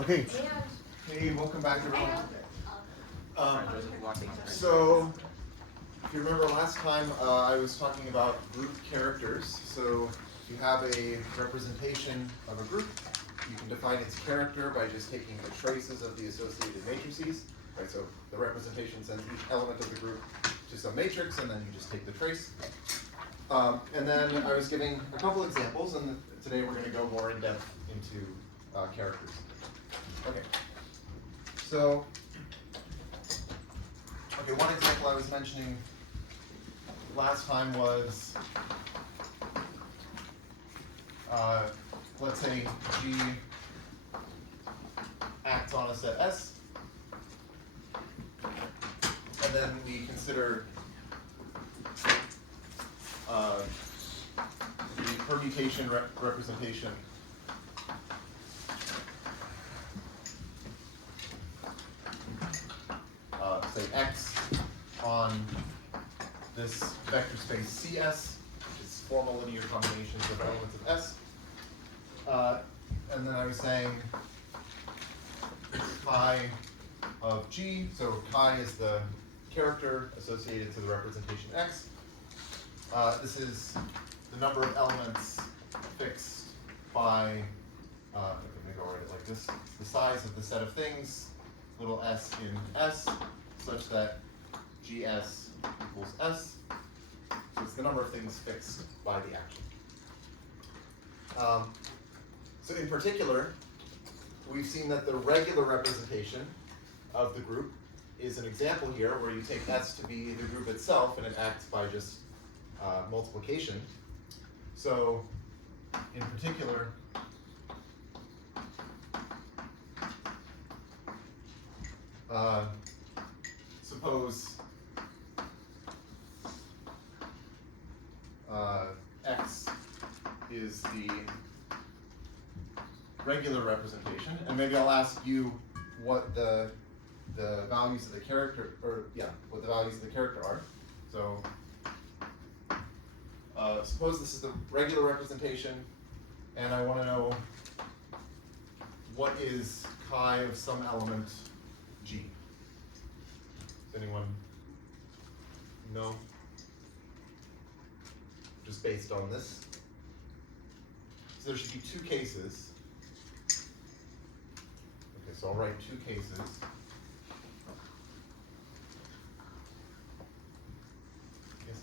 Okay. Hey, welcome back, everyone. So, if you remember last time, I was talking about group characters. So, if you have a representation of a group, you can define its character by just taking the traces of the associated matrices. Right. So, the representation sends each element of the group to some matrix, and then you just take the trace. And then I was giving a couple examples, and today we're going to go more in depth into characters. Okay. So, one example I was mentioning last time was, let's say G acts on a set S, and then we consider the permutation representation say X on this vector space CS, which is formal linear combinations of elements of S. And then I was saying chi of G, so chi is the character associated to the representation X. This is the number of elements fixed by, let me go write it like this, the size of the set of things, little s in S, such that GS equals S. So it's the number of things fixed by the action. So in particular, we've seen that the regular representation of the group is an example here where you take S to be the group itself and it acts by just multiplication. So in particular, suppose X is the regular representation, and maybe I'll ask you what the values of the character, what the values of the character are. So suppose this is the regular representation, and I want to know what is chi of some element G. Does anyone know? Just based on this. So there should be two cases. Okay, so I'll write two cases. Yes?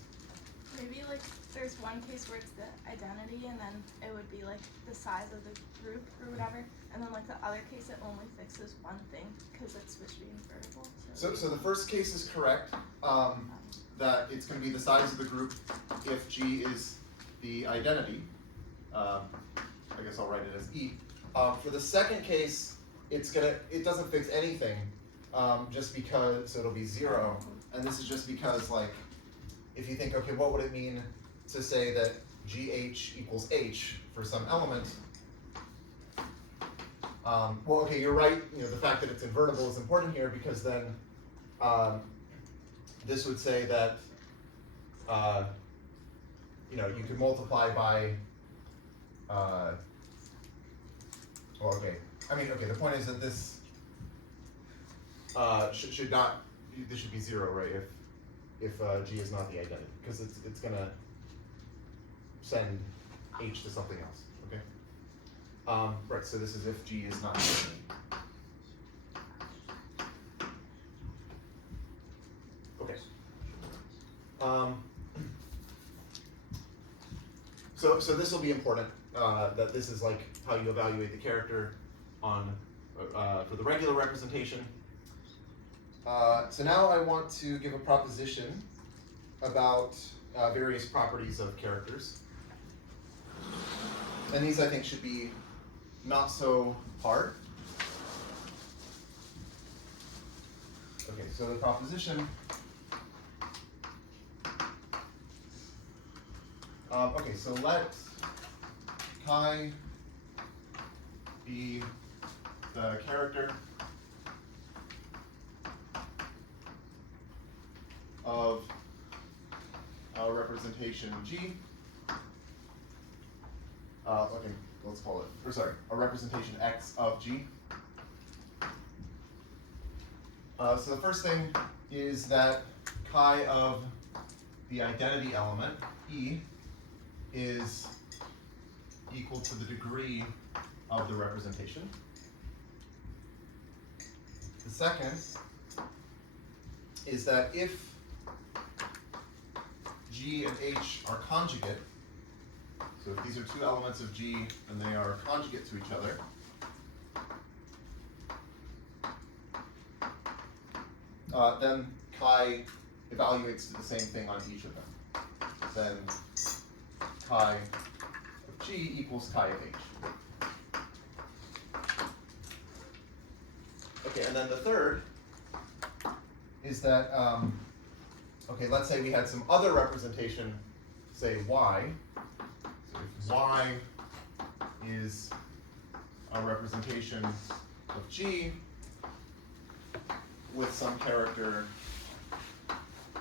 Maybe like there's one case where it's the identity and then it would be like the size of the group or whatever. And then like the other case it only fixes one thing because it's supposed to be invertible. So the first case is correct. That it's going to be the size of the group if G is the identity. I guess I'll write it as E. For the second case, it doesn't fix anything, just because, so it'll be 0. And this is just because, like, if you think, okay, what would it mean to say that GH equals H for some element? Well, okay, you're right. The fact that it's invertible is important here because then this would say that you could multiply by the point is that this should not, this should be 0, right, if G is not the identity, because it's going to send H to something else, okay? Right, so this is if G is not the identity. Okay. So this will be important, that this is like how you evaluate the character on for the regular representation. So now I want to give a proposition about various properties of characters. And these I think should be not so hard. Okay, so the proposition. Okay, so let chi be the character of a representation G. Okay, let's call it, a representation X of G. So the first thing is that chi of the identity element, E, is equal to the degree of the representation. The second is that if G and H are conjugate, so if these are two elements of G and they are conjugate to each other, then chi evaluates to the same thing on each of them. Then chi of G equals chi of H. Okay, and then the third is that, okay, let's say we had some other representation, say y. So if y is a representation of G with some character,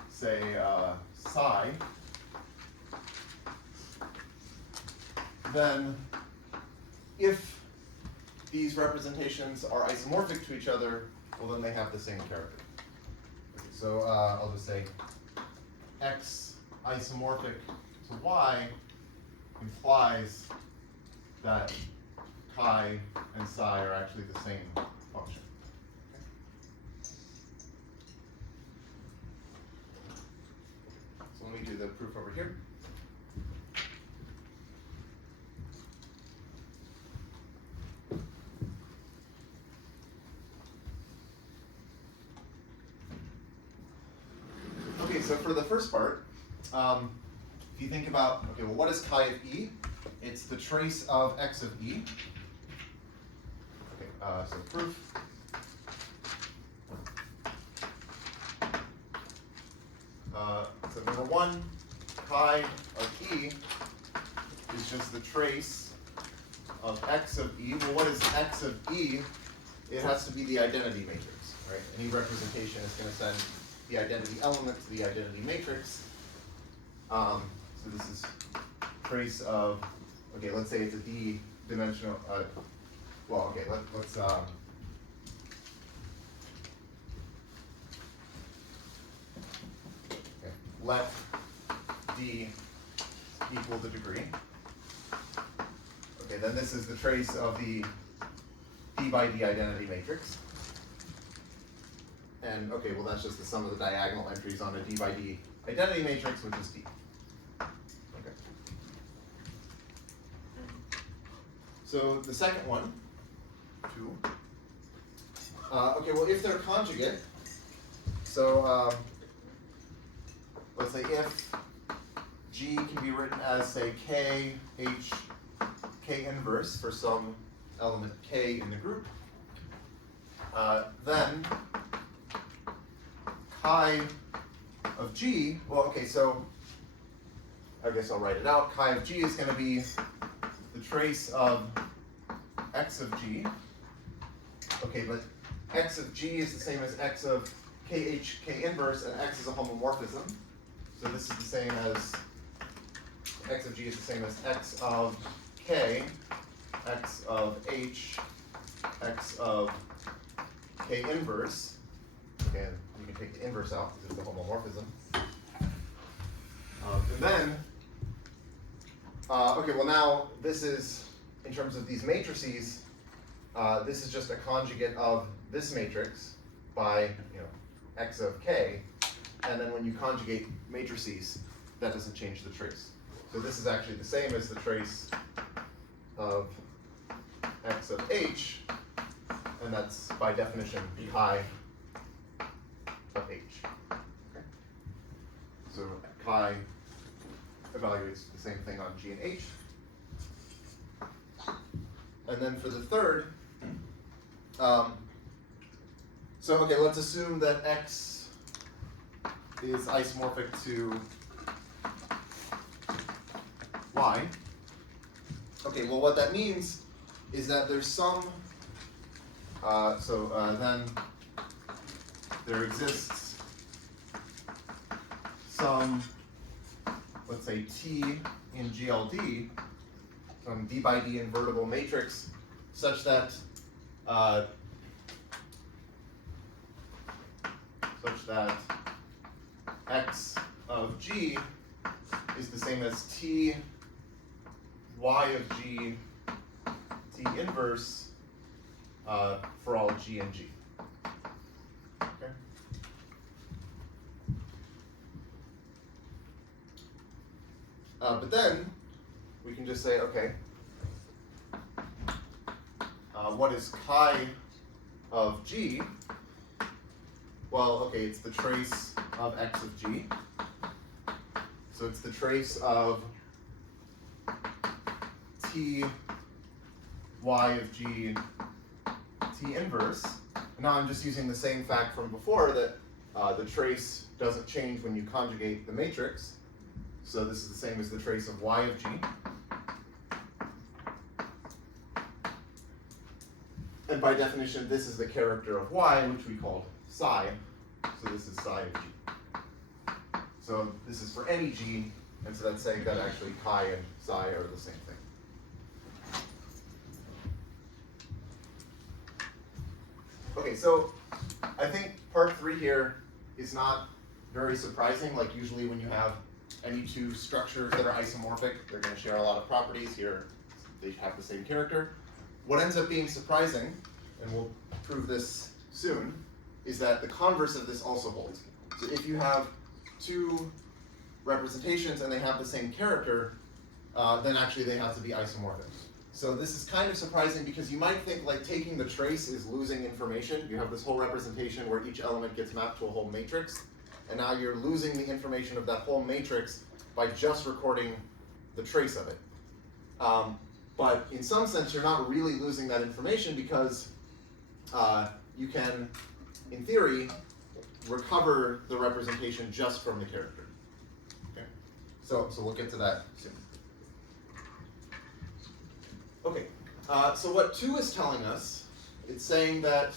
say psi, then if these representations are isomorphic to each other, well then they have the same character. Okay, so I'll just say x isomorphic to y implies that chi and psi are actually the same function. So let me do the proof over here. Okay, so for the first part, if you think about, okay, well, what is chi of E? It's the trace of x of E. Okay, so proof. So number one, chi of E is just the trace of x of E. Well, what is x of E? It has to be the identity matrix, right? Any representation is going to send the identity element to the identity matrix. So this is trace of, okay, let's say it's a D-dimensional, well, okay, let's okay, let D equal the degree. Okay, then this is the trace of the D by D identity matrix. And okay, well that's just the sum of the diagonal entries on a D by D identity matrix, which is D. Okay. So the second one, 2. Okay, well if they're conjugate, so let's say if G can be written as say K, H, K inverse for some element K in the group, then chi of G, well, okay, so I guess I'll write it out. Chi of G is going to be the trace of x of G. Okay, but x of G is the same as x of KH, K inverse, and x is a homomorphism. So this is the same as, x of G is the same as x of K, x of H, x of K inverse. Okay, you can take the inverse out because it's a homomorphism. And then, okay, well now this is, in terms of these matrices, this is just a conjugate of this matrix by, you know, x of K. And then when you conjugate matrices, that doesn't change the trace. So this is actually the same as the trace of x of H, and that's by definition chi of H. Okay. So chi evaluates the same thing on G and H. And then for the third, so okay, let's assume that x is isomorphic to y. Okay, well what that means is that there's some, then there exists some, let's say T in GLD, some D by D invertible matrix, such that such that x of g is the same as t y of g t inverse for all g and g. Okay. But then we can just say, okay, what is chi of g? Well, okay, it's the trace of x of g. So it's the trace of t y of g t inverse. And now I'm just using the same fact from before that the trace doesn't change when you conjugate the matrix. So this is the same as the trace of y of g. And by definition, this is the character of y, which we called psi. So this is psi of g. So this is for any g, and so that's saying that actually chi and psi are the same thing. Okay, so I think part 3 here is not very surprising. Like usually when you have any two structures that are isomorphic, they're going to share a lot of properties. Here, they have the same character. What ends up being surprising, and we'll prove this soon, is that the converse of this also holds. So if you have two representations and they have the same character, then actually they have to be isomorphic. So this is kind of surprising because you might think like taking the trace is losing information. You have this whole representation where each element gets mapped to a whole matrix, and now you're losing the information of that whole matrix by just recording the trace of it. But in some sense, you're not really losing that information because you can, in theory, recover the representation just from the character. Okay, so we'll get to that soon. Okay, so what 2 is telling us, it's saying that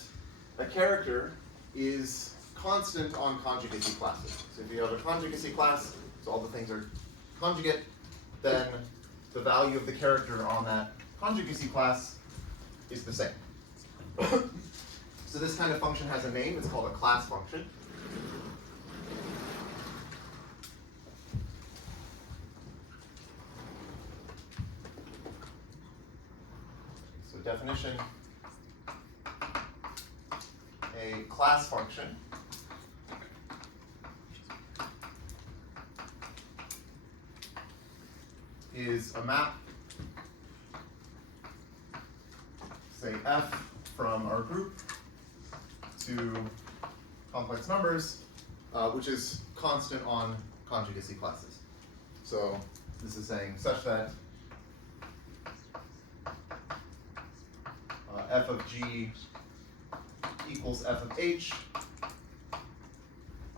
a character is constant on conjugacy classes. So if you have a conjugacy class, so all the things are conjugate, then the value of the character on that conjugacy class is the same. So this kind of function has a name, it's called a class function. So definition, a class function is a map, say f from our group to complex numbers, which is constant on conjugacy classes. So this is saying such that f of g equals f of h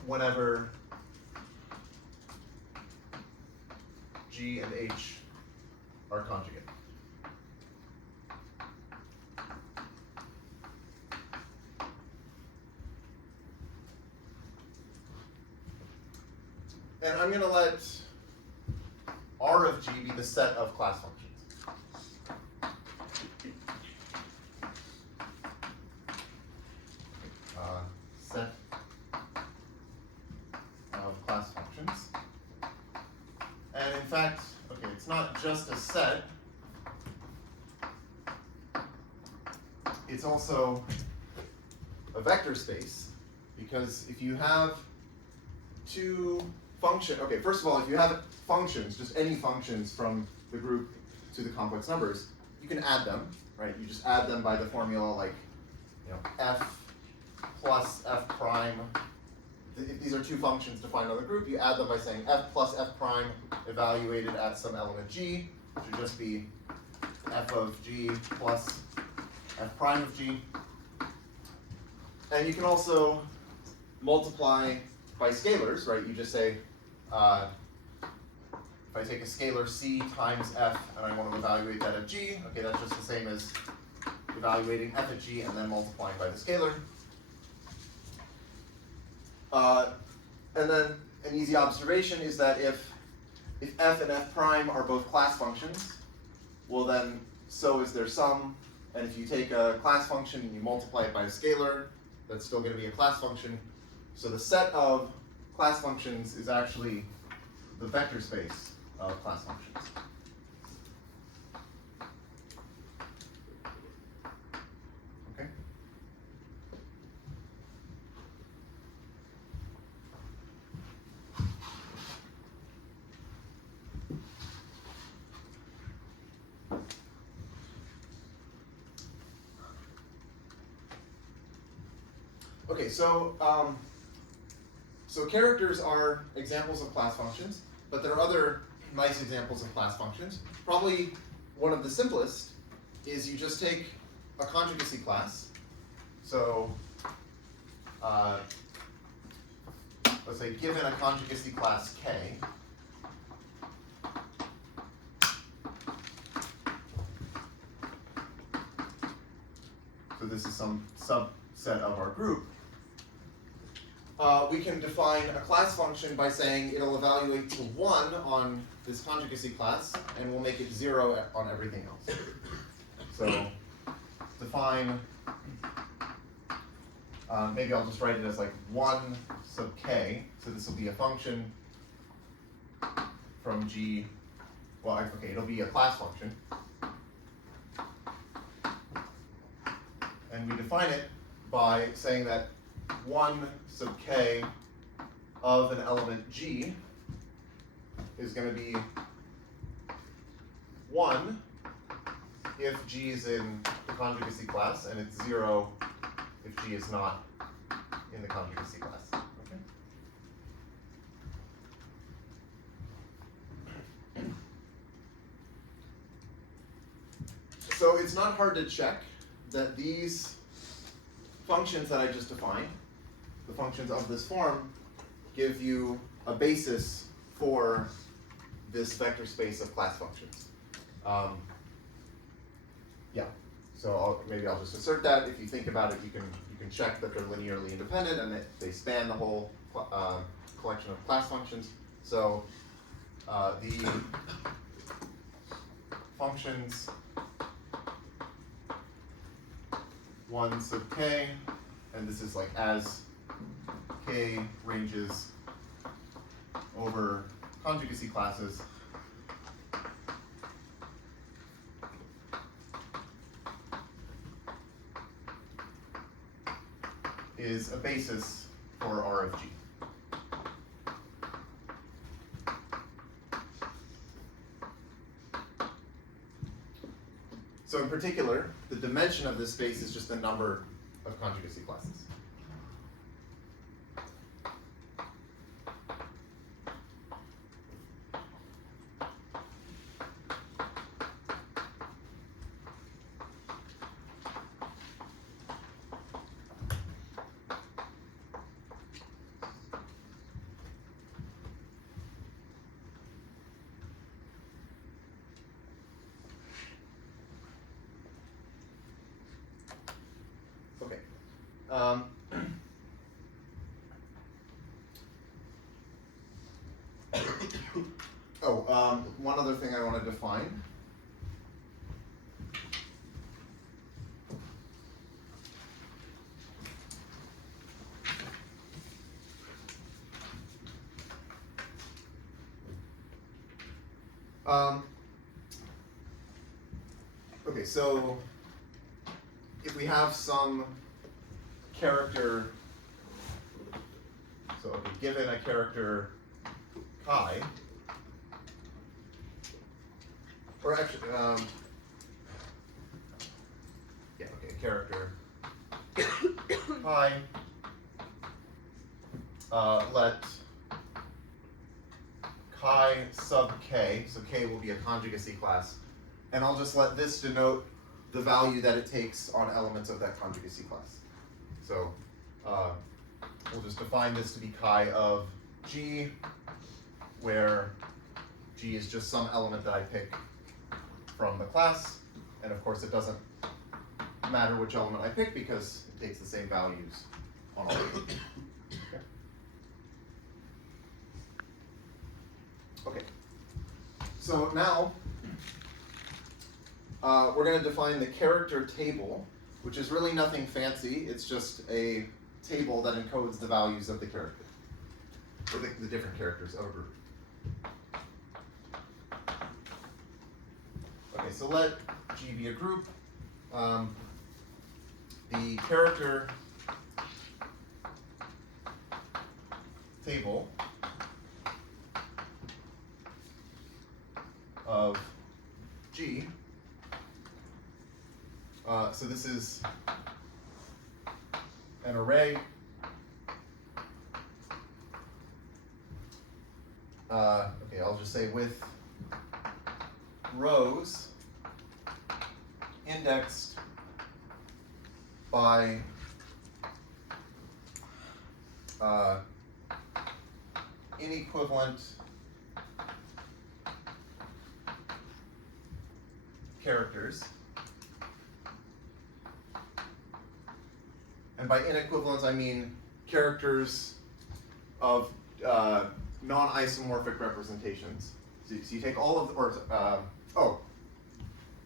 whenever g and h are conjugate. And I'm going to let R of g be the set of class functions. Set of class functions. And in fact, okay, it's not just a set, it's also a vector space, because if you have two functions, okay, first of all, if you have functions, just any functions from the group to the complex numbers, you can add them, right? You just add them by the formula like, f plus f prime. If these are two functions defined on the group, you add them by saying f plus f prime evaluated at some element g, which would just be f of g plus f prime of g. And you can also multiply by scalars, right? You just say, if I take a scalar c times f and I want to evaluate that at g, okay, that's just the same as evaluating f at g and then multiplying by the scalar. And then an easy observation is that if f and f prime are both class functions, well then so is their sum. And if you take a class function and you multiply it by a scalar, that's still going to be a class function. So the set of class functions is actually the vector space of class functions. Okay? Okay, so characters are examples of class functions, but there are other nice examples of class functions. Probably one of the simplest is you just take a conjugacy class. So let's say given a conjugacy class K, so this is some subset of our group, we can define a class function by saying it'll evaluate to 1 on this conjugacy class, and we'll make it 0 on everything else. So define, maybe I'll just write it as like 1 sub k, so this will be a function from G, well, okay, it'll be a class function. And we define it by saying that 1 sub k of an element G is going to be 1 if G is in the conjugacy class, and it's 0 if G is not in the conjugacy class. Okay? So it's not hard to check that these functions that I just defined, the functions of this form, give you a basis for this vector space of class functions. Yeah, so maybe I'll just assert that. If you think about it, you can check that they're linearly independent and that they span the whole collection of class functions. So the functions 1 sub k, and this is like as k ranges over conjugacy classes, is a basis for R of G. So in particular, the dimension of this space is just the number of conjugacy classes. Okay. One other thing I want to define. Okay, so if we have some character, so okay, given a character chi, or actually, yeah, okay, character chi, let chi sub k, so k will be a conjugacy class, and I'll just let this denote the value that it takes on elements of that conjugacy class. So we'll just define this to be chi of G, where G is just some element that I pick from the class, and of course it doesn't matter which element I pick because it takes the same values on all of them. Okay. So now we're going to define the character table, which is really nothing fancy. It's just a table that encodes the values of the character, or the different characters of a group. Okay, so let G be a group. The character table of G, so this is an array okay, I'll just say with rows indexed by inequivalent characters. And by inequivalence, I mean characters of non-isomorphic representations. So you take all of the, or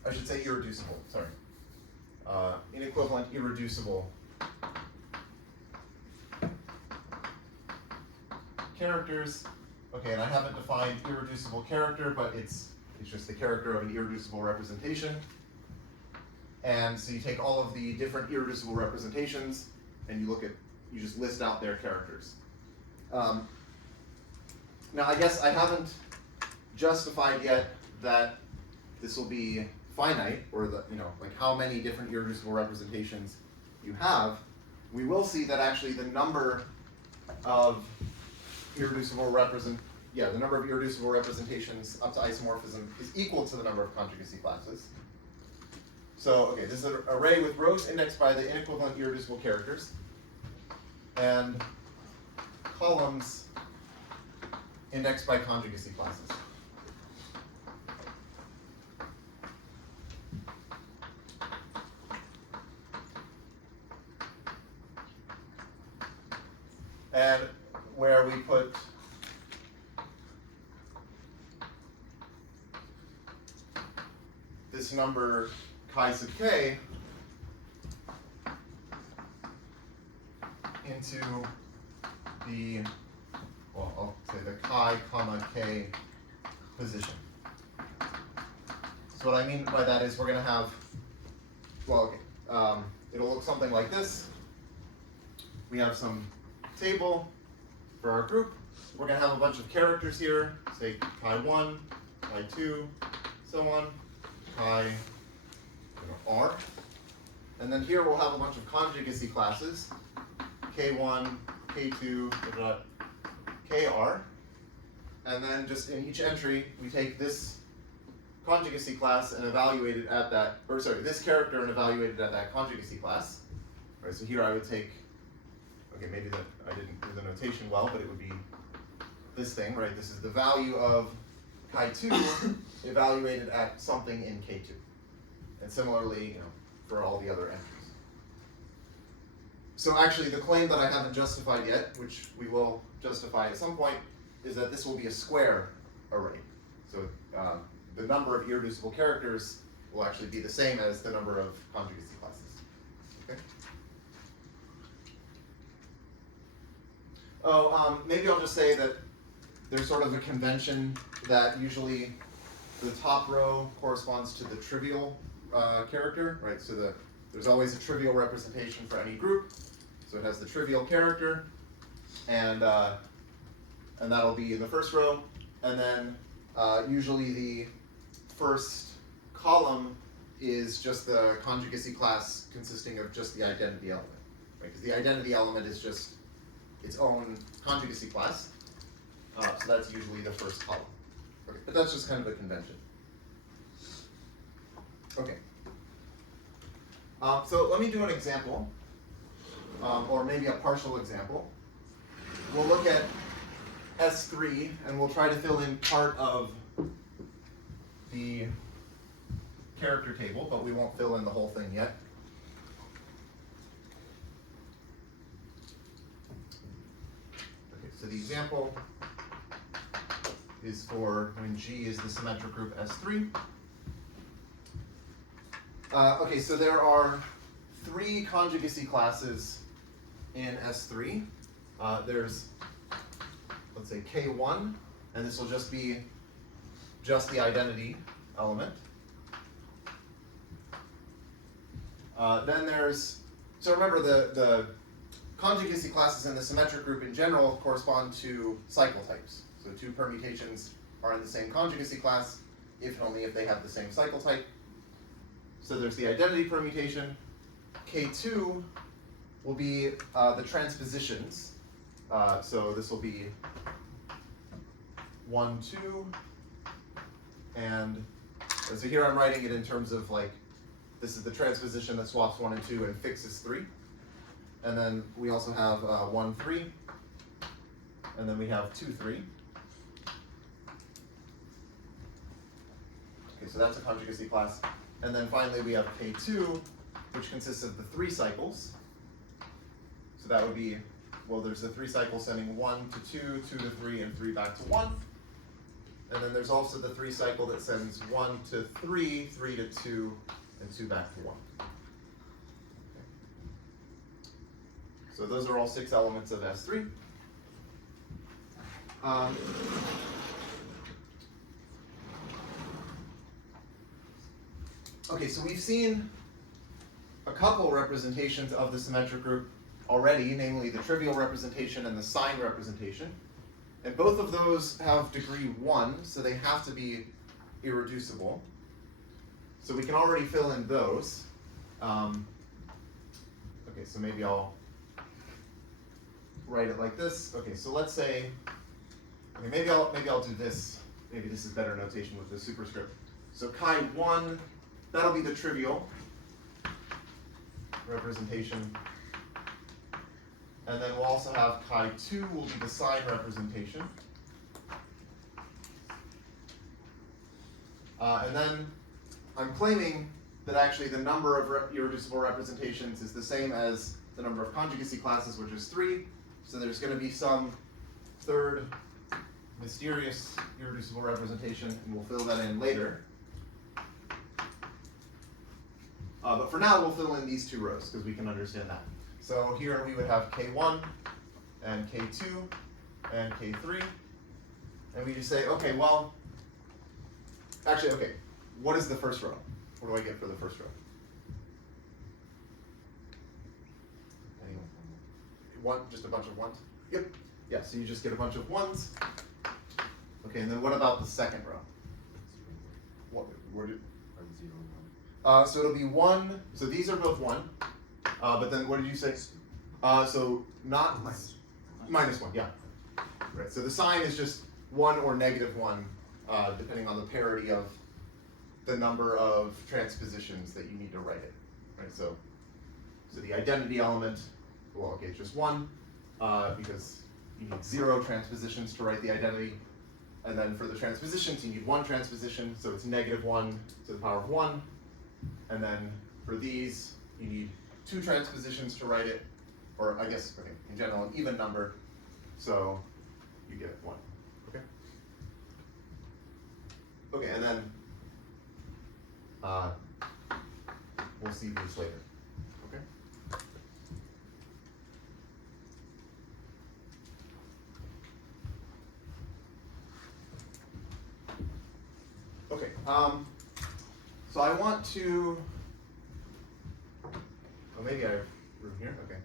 I should say irreducible, sorry. Inequivalent, irreducible characters. Okay, and I haven't defined irreducible character, but it's just the character of an irreducible representation. And so you take all of the different irreducible representations and you just list out their characters. Now I guess I haven't justified yet that this will be finite, or like how many different irreducible representations you have. We will see that actually the number of irreducible representations up to isomorphism is equal to the number of conjugacy classes. So, okay, this is an array with rows indexed by the inequivalent irreducible characters, and columns indexed by conjugacy classes. And where we put this number chi sub k into the, well, I'll say the chi comma k position. So what I mean by that is we're going to have, well, okay, it'll look something like this. We have some table for our group. We're going to have a bunch of characters here, say chi 1, chi 2, so on, chi r. And then here we'll have a bunch of conjugacy classes, k1, k2, kr. And then just in each entry, we take this conjugacy class and evaluate it at that, or sorry, this character and evaluate it at that conjugacy class. Right, so here I would take, okay, maybe that I didn't do the notation well, but it would be this thing, right? This is the value of chi2 evaluated at something in k2. And similarly, for all the other entries. So actually, the claim that I haven't justified yet, which we will justify at some point, is that this will be a square array. So the number of irreducible characters will actually be the same as the number of conjugacy classes. Okay. Oh, maybe I'll just say that there's sort of a convention that usually the top row corresponds to the trivial character, right? So there's always a trivial representation for any group. So it has the trivial character, and that'll be in the first row. And then usually the first column is just the conjugacy class consisting of just the identity element, right? Because the identity element is just its own conjugacy class. So that's usually the first column. Okay, but that's just kind of a convention. Okay. So let me do an example, or maybe a partial example. We'll look at S3 and we'll try to fill in part of the character table, but we won't fill in the whole thing yet. Okay, so the example is for when G is the symmetric group S3. Okay, so there are 3 conjugacy classes in S3, there's, let's say, K1, and this will just be just the identity element. Then there's, so remember the conjugacy classes in the symmetric group in general correspond to cycle types. So two permutations are in the same conjugacy class if and only if they have the same cycle type. So there's the identity permutation. K2 will be the transpositions. So this will be 1, 2, and so here I'm writing it in terms of like, this is the transposition that swaps 1 and 2 and fixes 3. And then we also have 1, 3, and then we have 2, 3. Okay, so that's a conjugacy class. And then finally we have K2, which consists of the 3 cycles. So that would be, well, there's the 3 cycles sending 1 to 2, 2 to 3, and 3 back to 1. And then there's also the 3 cycle that sends 1 to 3, 3 to 2, and 2 back to 1. Okay. So those are all 6 elements of S3. Okay, so we've seen a couple representations of the symmetric group already, namely the trivial representation and the sign representation. And both of those have degree 1, so they have to be irreducible. So we can already fill in those. Okay, so maybe I'll write it like this. Okay, so let's say, okay, maybe I'll do this. Maybe this is better notation with the superscript. So chi1, that'll be the trivial representation. And then we'll also have chi2 will be the sign representation. And then I'm claiming that actually the number of irreducible representations is the same as the number of conjugacy classes, which is 3. So there's going to be some third mysterious irreducible representation, and we'll fill that in later. But for now, we'll fill in these 2 rows because we can understand that. So here we would have K1 and K2 and K3. And we just say, okay, well, actually, okay, what is the first row? What do I get for the first row? Anyone? 1, just a bunch of 1s? Yep. Yeah, so you just get a bunch of 1s. Okay, and then what about the second row? Where did? So it'll be 1, so these are both 1. But then what did you say? So not minus 1, yeah. Right. So the sign is just 1 or negative 1, depending on the parity of the number of transpositions that you need to write it. Right. So the identity element, well, okay, it's just 1, because you need 0 transpositions to write the identity. And then for the transpositions, you need 1 transposition, so it's negative 1 to the power of 1. And then for these, you need 2 transpositions to write it, or I guess, okay, in general, an even number, so you get 1, okay? Okay, and then we'll see these later, okay? Okay, so I want to, oh, maybe I have room here, okay.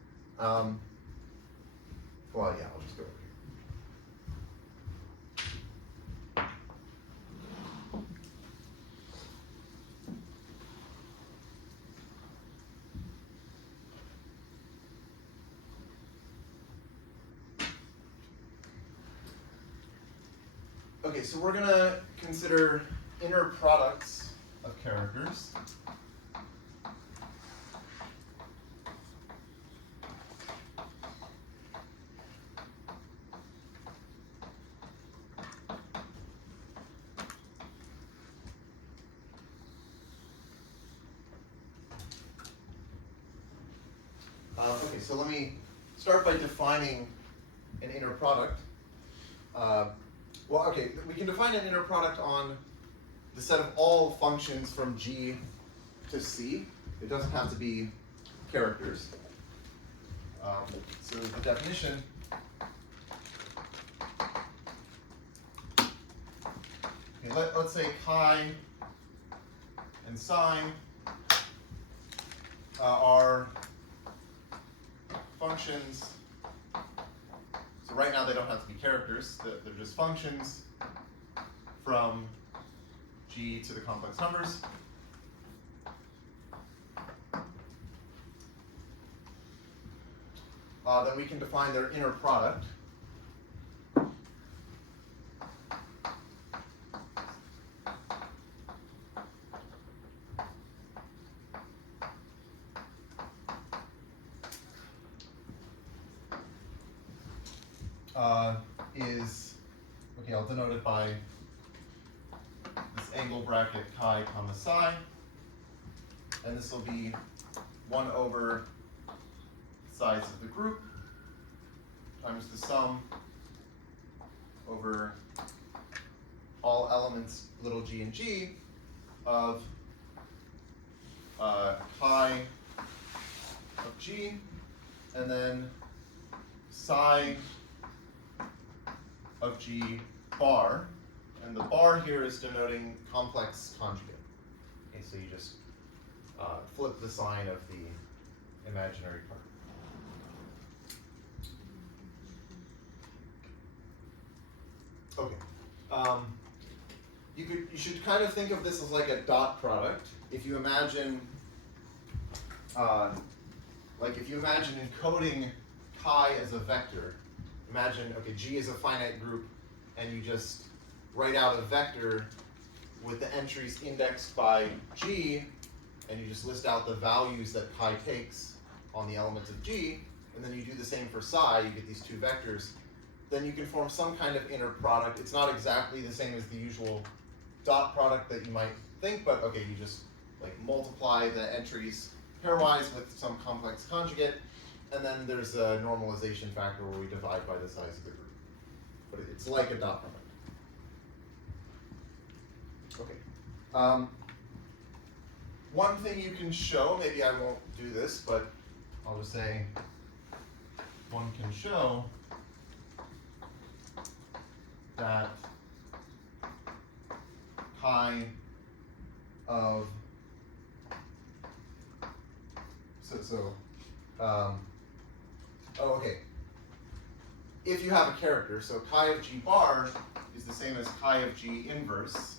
Well, yeah, I'll just go over here. Okay, so we're gonna consider inner products of characters. Okay, so let me start by defining an inner product. Well, okay, we can define an inner product on the set of all functions from G to C. It doesn't have to be characters. So the definition let's say chi and psi are functions. So right now they don't have to be characters, they're just functions from G to the complex numbers. Then we can define their inner product. Is, okay, I'll denote it by this angle bracket chi comma psi, and this will be 1 over size of the group times the sum over all elements little g and g of chi of g, and then psi of g bar, and the bar here is denoting complex conjugate. Okay, so you just flip the sign of the imaginary part. Okay. You should kind of think of this as like a dot product. If you imagine, if you imagine encoding chi as a vector, imagine, okay, G is a finite group, and you just write out a vector with the entries indexed by G, and you just list out the values that chi takes on the elements of G, and then you do the same for psi, you get these two vectors, then you can form some kind of inner product. It's not exactly the same as the usual dot product that you might think, but okay, you just like multiply the entries pairwise with some complex conjugate, and then there's a normalization factor where we divide by the size of the group. But it's like a dot product. Okay. One thing you can show, maybe I won't do this, but I'll just say one can show that chi of okay. If you have a character, so chi of g bar is the same as chi of g inverse.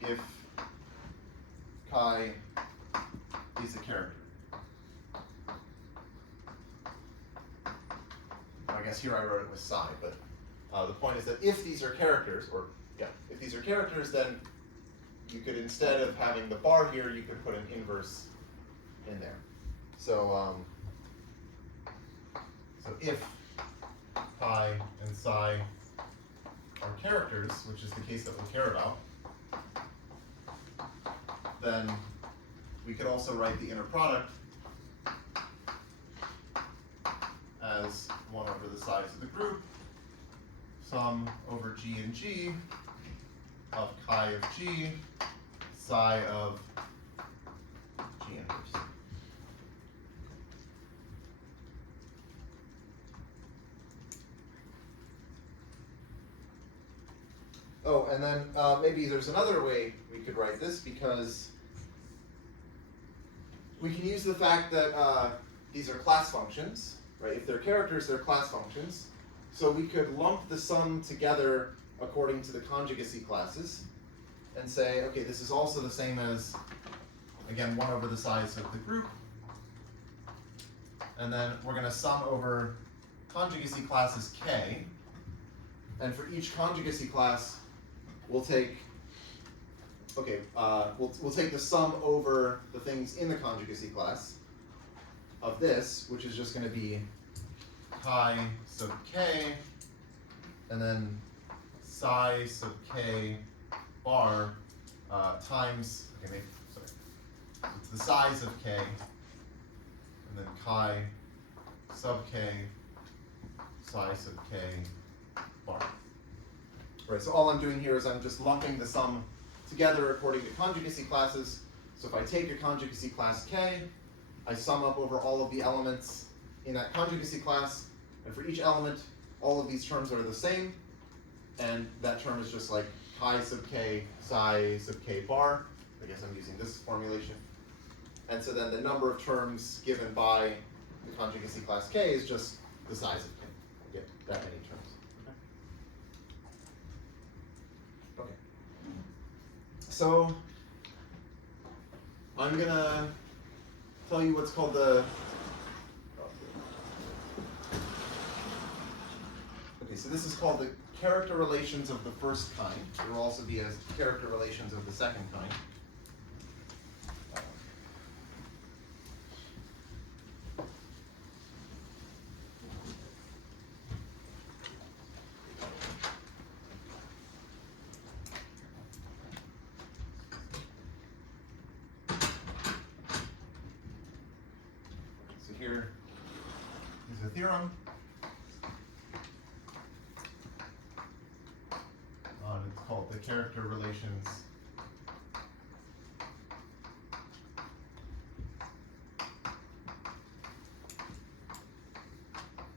If chi is a character. I guess here I wrote it with psi, but the point is that if these are characters, if these are characters, then you could, instead of having the bar here, you could put an inverse in there. So, so if chi and psi are characters, which is the case that we'll care about, then we could also write the inner product as 1 over the size of the group, sum over g and g of chi of g, psi of g inverse. Oh, and then maybe there's another way we could write this, because we can use the fact that these are class functions, right? If they're characters, they're class functions. So we could lump the sum together according to the conjugacy classes and say, okay, this is also the same as, again, 1 over the size of the group. And then we're going to sum over conjugacy classes k. And for each conjugacy class, we'll take, we'll take the sum over the things in the conjugacy class of this, which is just going to be chi sub k, and then psi sub k bar times, it's the size of k, and then chi sub k, psi sub k bar. Right, so all I'm doing here is I'm just lumping the sum together according to conjugacy classes. So if I take a conjugacy class k, I sum up over all of the elements in that conjugacy class, and for each element, all of these terms are the same, and that term is just like chi sub k psi sub k bar. I guess I'm using this formulation. And so then the number of terms given by the conjugacy class k is just the size of k. I get that many terms. Okay. So I'm gonna tell you what's called the so this is called the character relations of the first kind. There will also be as character relations of the second kind. So here is a theorem. It's called the character relations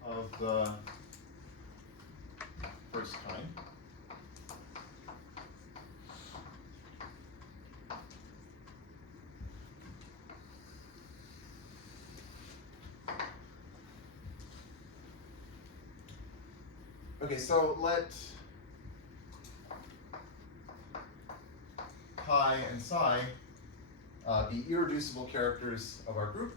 of the first kind. Okay, so let chi and psi be irreducible characters of our group.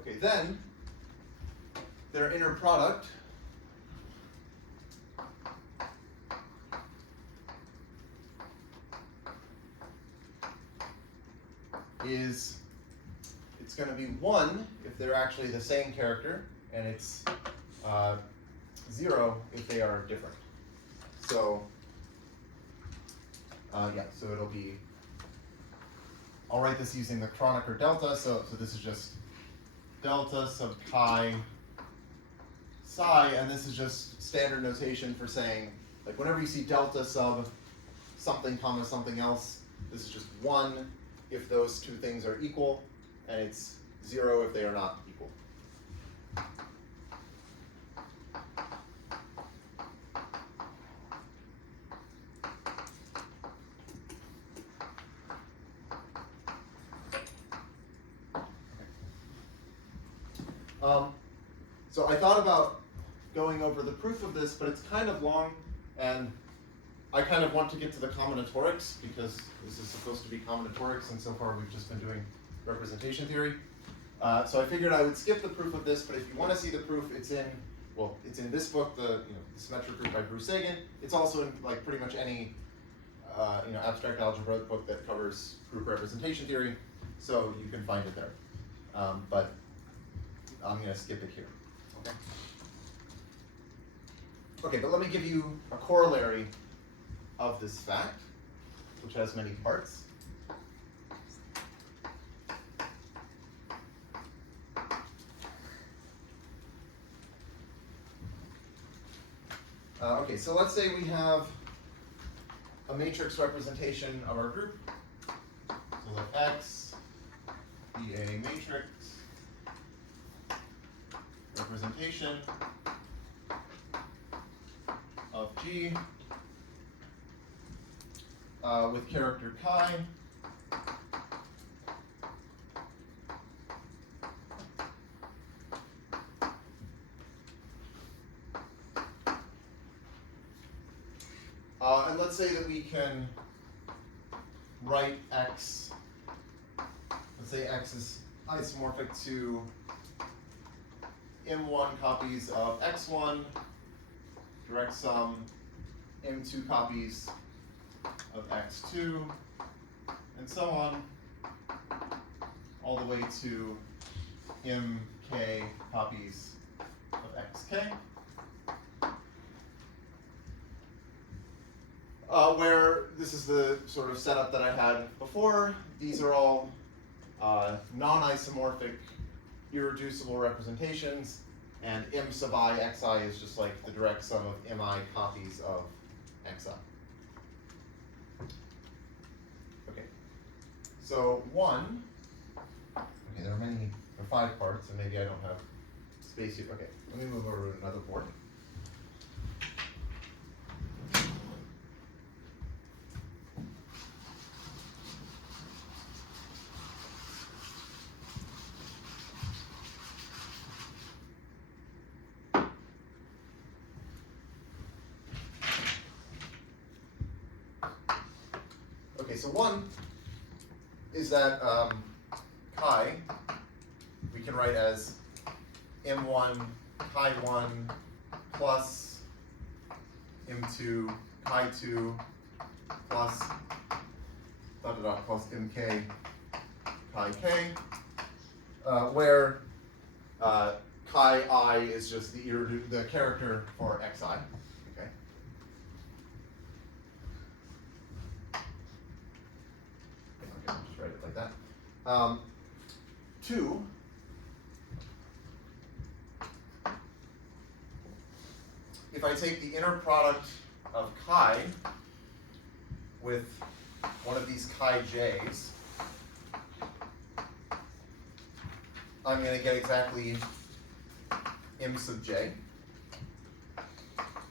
Okay, then their inner product is, it's going to be 1 if they're actually the same character, and it's 0 if they are different. So, yeah, so it'll be, I'll write this using the Kronecker delta, so this is just delta sub chi psi, and this is just standard notation for saying, like whenever you see delta sub something comma something else, this is just 1 if those two things are equal, and it's 0 if they are not equal. So I thought about going over the proof of this, but it's kind of long, and I kind of want to get to the combinatorics because this is supposed to be combinatorics, and so far we've just been doing representation theory. So I figured I would skip the proof of this, but if you want to see the proof, it's in this book, the symmetric proof by Bruce Sagan. It's also in like pretty much any abstract algebra book that covers group representation theory, so you can find it there. But I'm going to skip it here. Okay. Okay, but let me give you a corollary of this fact, which has many parts. Okay, so let's say we have a matrix representation of our group. So let X be a matrix representation of G with character chi. And let's say that we can write X, let's say X is isomorphic to M1 copies of X1, direct sum M2 copies of X2, and so on, all the way to MK copies of XK. Where this is the sort of setup that I had before. These are all non-isomorphic irreducible representations, and m sub I xi is just like the direct sum of mi copies of xi. Okay, so 1, okay, there are 5 parts, and maybe I don't have space here. Okay, let me move over to another board. Okay, so 1 is that chi we can write as m1 chi 1 plus m2 chi 2 plus plus mk chi k, where chi I is just the character for xi. Okay. I'll just write it like that. 2, if I take the inner product of chi with one of these chi j's, I'm going to get exactly m sub j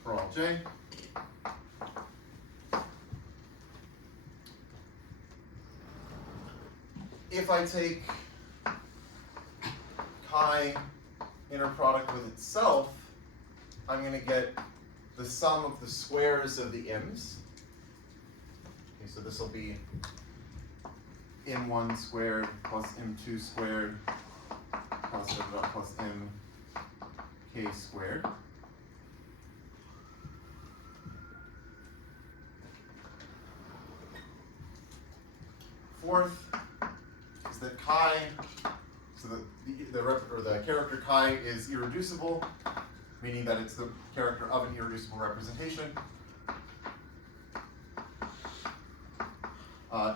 for all j. If I take chi inner product with itself, I'm going to get the sum of the squares of the m's. Okay, so this will be m1 squared plus m2 squared plus mk squared. Fourth is that chi, so the character chi is irreducible, meaning that it's the character of an irreducible representation.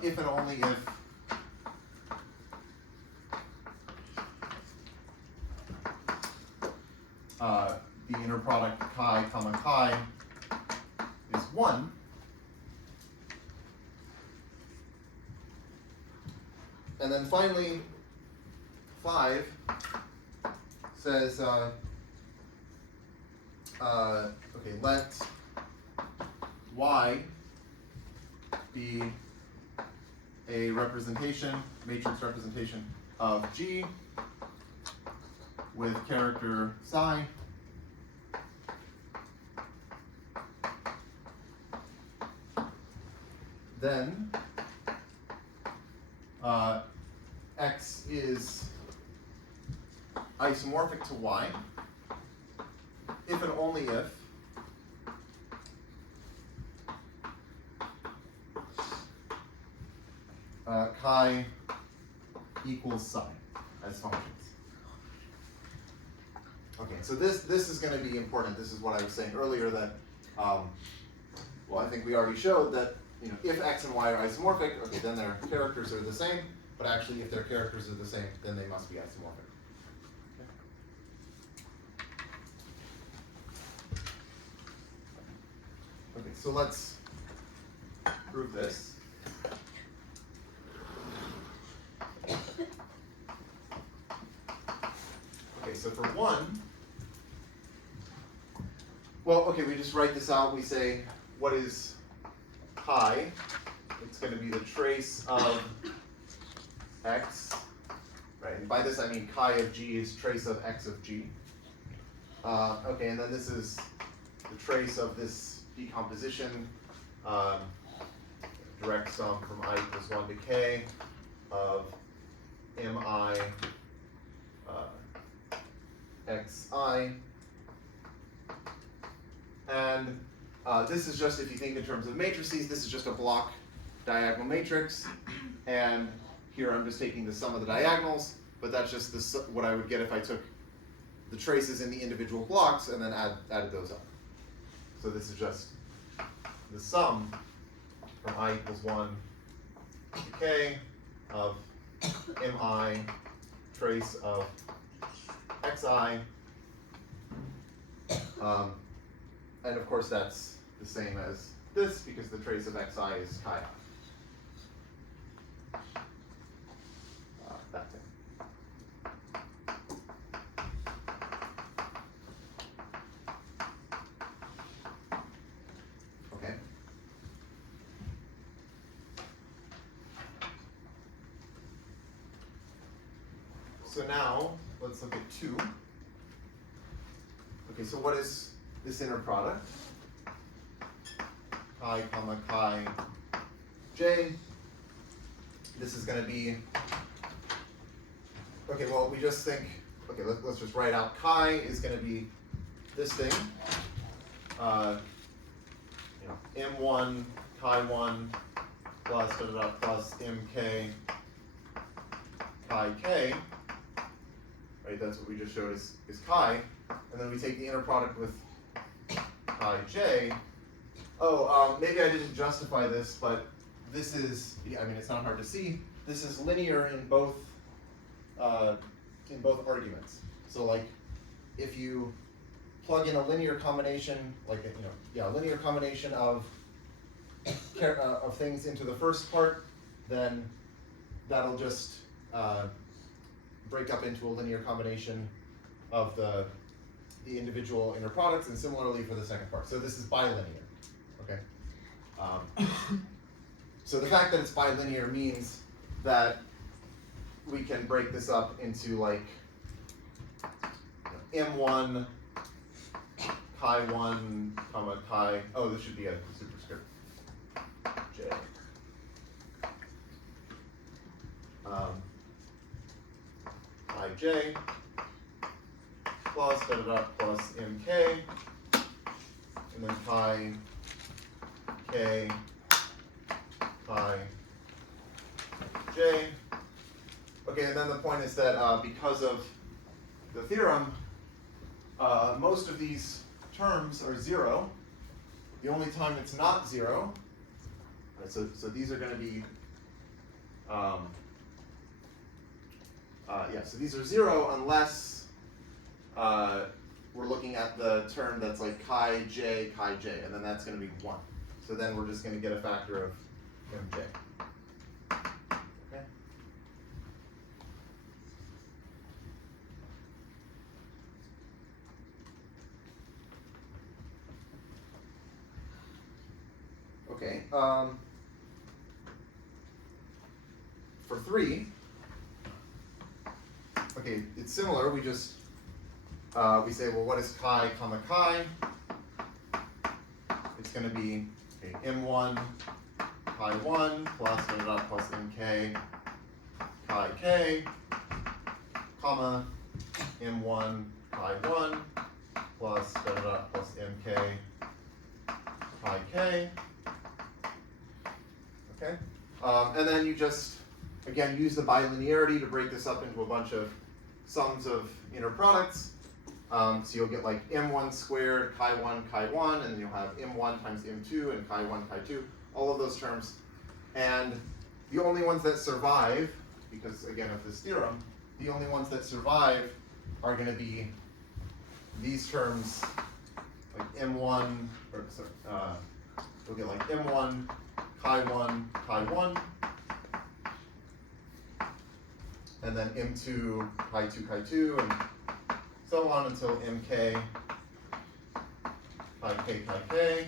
If and only if the inner product chi comma chi is 1, and then finally 5 says okay, let y be a representation, matrix representation of G with character psi then x is isomorphic to y if and only if chi equals psi as functions. Okay, so this is going to be important. This is what I was saying earlier that, well, I think we already showed that if x and y are isomorphic, okay, then their characters are the same. But actually, if their characters are the same, then they must be isomorphic. Okay, so let's prove this. Okay, so for 1, well, okay, we just write this out. We say, what is chi? It's going to be the trace of x, right? And by this I mean chi of g is trace of x of g. Okay, and then this is the trace of this decomposition, direct sum from I equals 1 to k of mi xi. And this is just, if you think in terms of matrices, this is just a block diagonal matrix. And here I'm just taking the sum of the diagonals, but that's just what I would get if I took the traces in the individual blocks and then added those up. So this is just the sum from I equals 1 to k of mi trace of xi. And of course that's the same as this because the trace of xi is chi I. That thing. Okay. So now let's look at 2. Okay, so what is this inner product? Chi comma chi j. This is going to be, okay, well, we just think, okay, let's just write out chi is going to be this thing. M1 chi 1 plus da, da, da, plus mk chi k. Right, that's what we just showed is chi. And then we take the inner product with chi j. Oh, maybe I didn't justify this, but this is, I mean, it's not hard to see. This is linear in both arguments. So like, if you plug in a linear combination, like a linear combination of things into the first part, then that'll just break up into a linear combination of the individual inner products, and similarly for the second part. So this is bilinear. Okay. So the fact that it's bilinear means that we can break this up into like M1 chi 1 comma chi. Oh, this should be a superscript j. Chi j plus da da da plus mk, and then chi k chi j. Okay, and then the point is that because of the theorem, most of these terms are 0. The only time it's not 0, right, so these are going to be, so these are 0 unless we're looking at the term that's like chi j, and then that's going to be 1. So then we're just going to get a factor of mj. Okay. Okay. For 3, okay, it's similar. We just we say, well, what is chi comma chi? It's going to be m1 chi 1 plus da, da, da, plus mk chi k, comma m1 chi 1 plus da, da, da, plus mk chi k. Okay, and then you just again use the bilinearity to break this up into a bunch of sums of inner products. So you'll get like m1 squared chi 1 chi 1, and you'll have m1 times m2 and chi 1 chi 2, all of those terms. And the only ones that survive, because again of this theorem, the only ones that survive are going to be these terms, like m1, or sorry, we'll get like m1 chi 1 chi 1, and then m2 chi 2 chi 2, and so on until mk chi k chi k.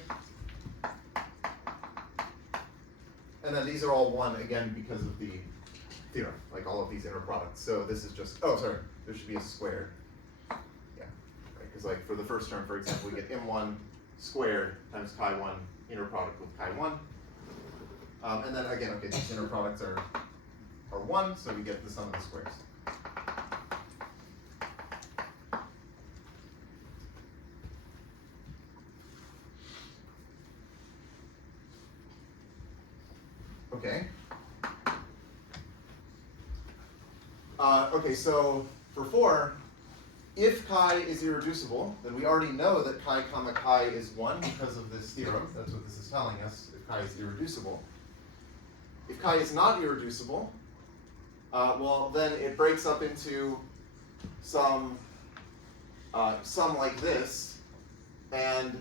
And then these are all 1 again because of the theorem, like all of these inner products. So this is just, oh sorry, there should be a squared. Yeah, right, because like for the first term, for example, we get m1 squared times chi 1 inner product with chi 1. And then again, okay, these inner products are 1, so we get the sum of the squares. Okay. Okay, so for 4, if chi is irreducible, then we already know that chi comma chi is 1 because of this theorem. That's what this is telling us, if chi is irreducible. If chi is not irreducible, well then it breaks up into some sum like this, and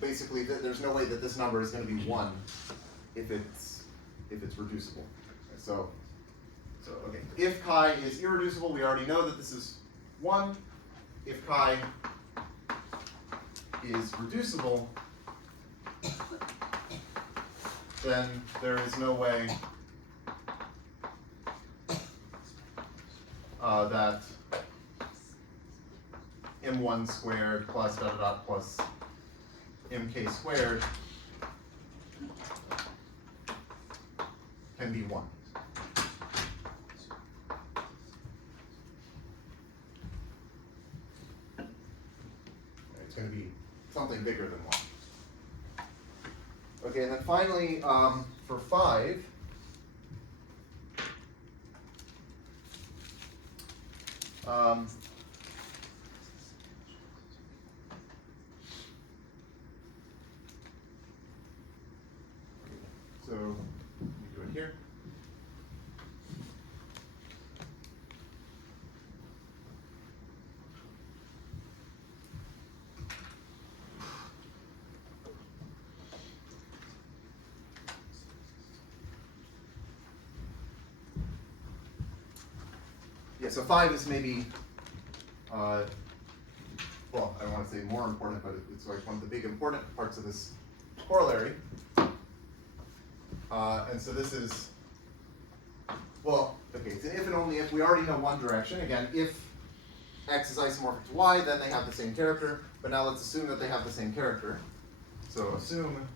basically there's no way that this number is going to be 1 if it's reducible. So okay, if chi is irreducible, we already know that this is 1. If chi is reducible, then there is no way that m1 squared plus dot dot dot plus mk squared can be 1. It's going to be something bigger than 1. Okay, and then finally, for 5, so we do it here. Yeah, so 5 is maybe, well, I don't want to say more important, but it's like one of the big important parts of this corollary. And so this is, well, okay, it's an if and only if. We already know one direction. Again, if x is isomorphic to y, then they have the same character. But now let's assume that they have the same character. So assume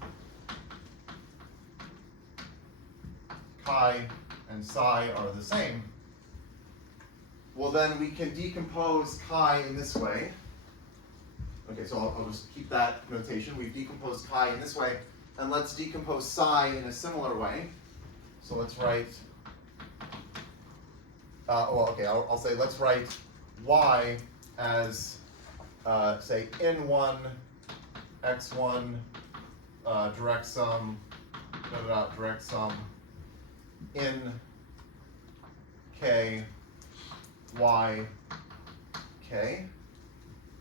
chi and psi are the same. Well, then we can decompose chi in this way. Okay, so I'll just keep that notation. We've decomposed chi in this way. And let's decompose psi in a similar way. So let's write, well, okay, I'll say let's write y as, say, n1, x1, direct sum, direct sum, in k, y, k.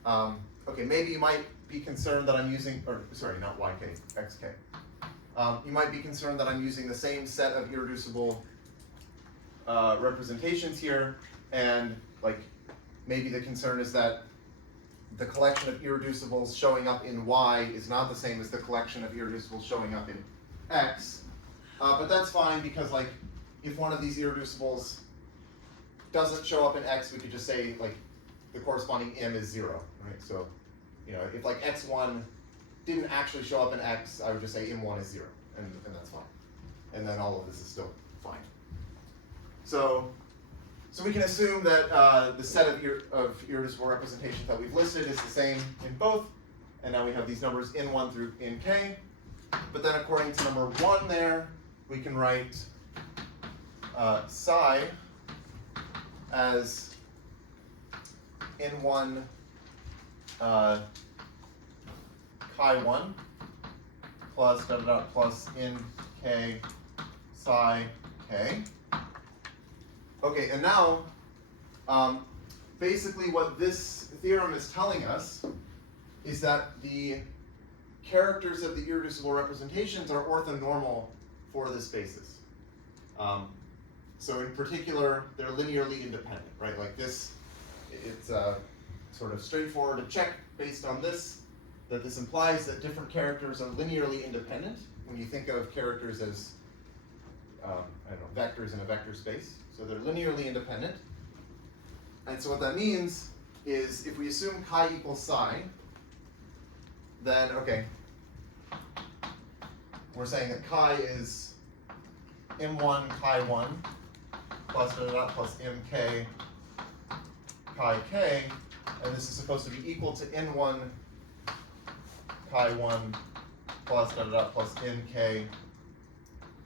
Okay, maybe you might be concerned that I'm using, or sorry, not yk, xk. You might be concerned that I'm using the same set of irreducible representations here, and like maybe the concern is that the collection of irreducibles showing up in y is not the same as the collection of irreducibles showing up in x. But that's fine, because like if one of these irreducibles doesn't show up in x, we could just say like the corresponding m is 0, right? So, you know, if like x1 didn't actually show up in x, I would just say m1 is 0, and that's fine. And then all of this is still fine. So we can assume that the set of irreducible representations that we've listed is the same in both, and now we have these numbers n1 through nk. But then according to number 1 there, we can write psi as n1 chi1 plus dot dot dot plus nk psi k. Okay, and now basically what this theorem is telling us is that the characters of the irreducible representations are orthonormal for this basis. So in particular, they're linearly independent, right? Like this, it's sort of straightforward to check based on this, that this implies that different characters are linearly independent when you think of characters as, I don't know, vectors in a vector space. So they're linearly independent. And so what that means is if we assume chi equals psi, then, okay, we're saying that chi is m1 chi1 plus dot dot plus mk chi k, and this is supposed to be equal to n1 chi1 plus dot dot plus nk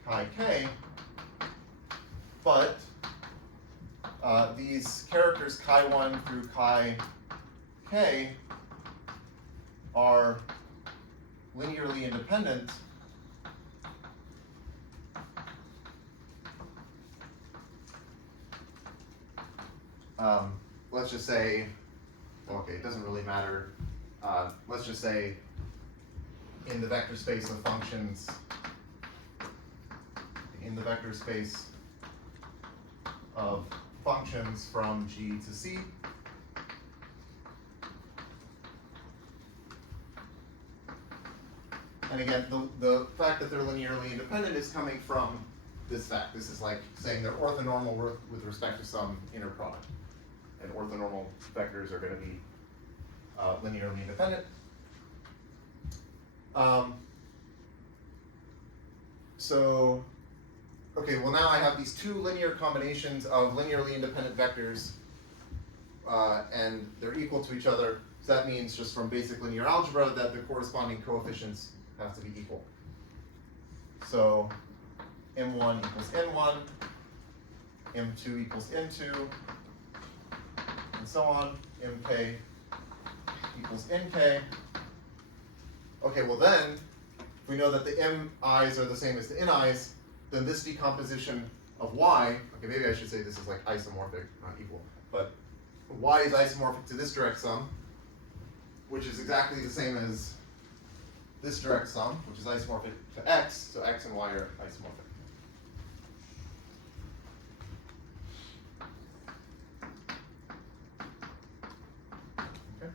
chi k, but these characters chi1 through chi k are linearly independent let's just say, okay, it doesn't really matter. Let's just say in the vector space of functions, in the vector space of functions from G to C, and again, the fact that they're linearly independent is coming from this fact. This is like saying they're orthonormal with respect to some inner product. And orthonormal vectors are going to be linearly independent. So, okay, well now I have these two linear combinations of linearly independent vectors, and they're equal to each other. So that means just from basic linear algebra that the corresponding coefficients have to be equal. So m1 equals n1, m2 equals n2, and so on, mk equals nk. Okay, well then, if we know that the mi's are the same as the ni's, then this decomposition of y, okay, maybe I should say this is like isomorphic, not equal, but y is isomorphic to this direct sum, which is exactly the same as this direct sum, which is isomorphic to x, so x and y are isomorphic. Okay.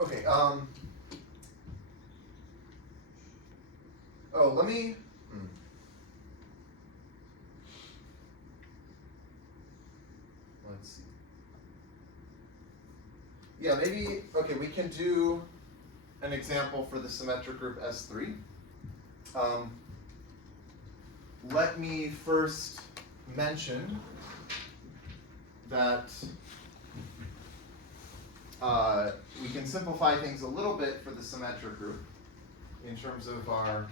Okay, oh, let me, let's see. Yeah, maybe, okay, we can do an example for the symmetric group S3. Let me first mention that we can simplify things a little bit for the symmetric group in terms of our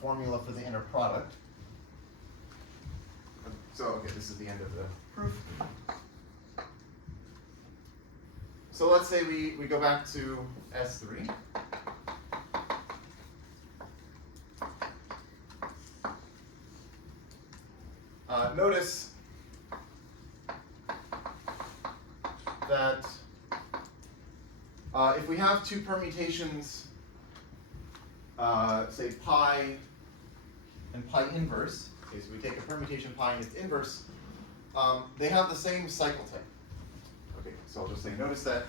formula for the inner product. So, okay, this is the end of the proof. So let's say we go back to S3. Notice that if we have two permutations, say pi and pi inverse, okay, so we take a permutation pi and its inverse, they have the same cycle type. Okay, so I'll just say, notice that,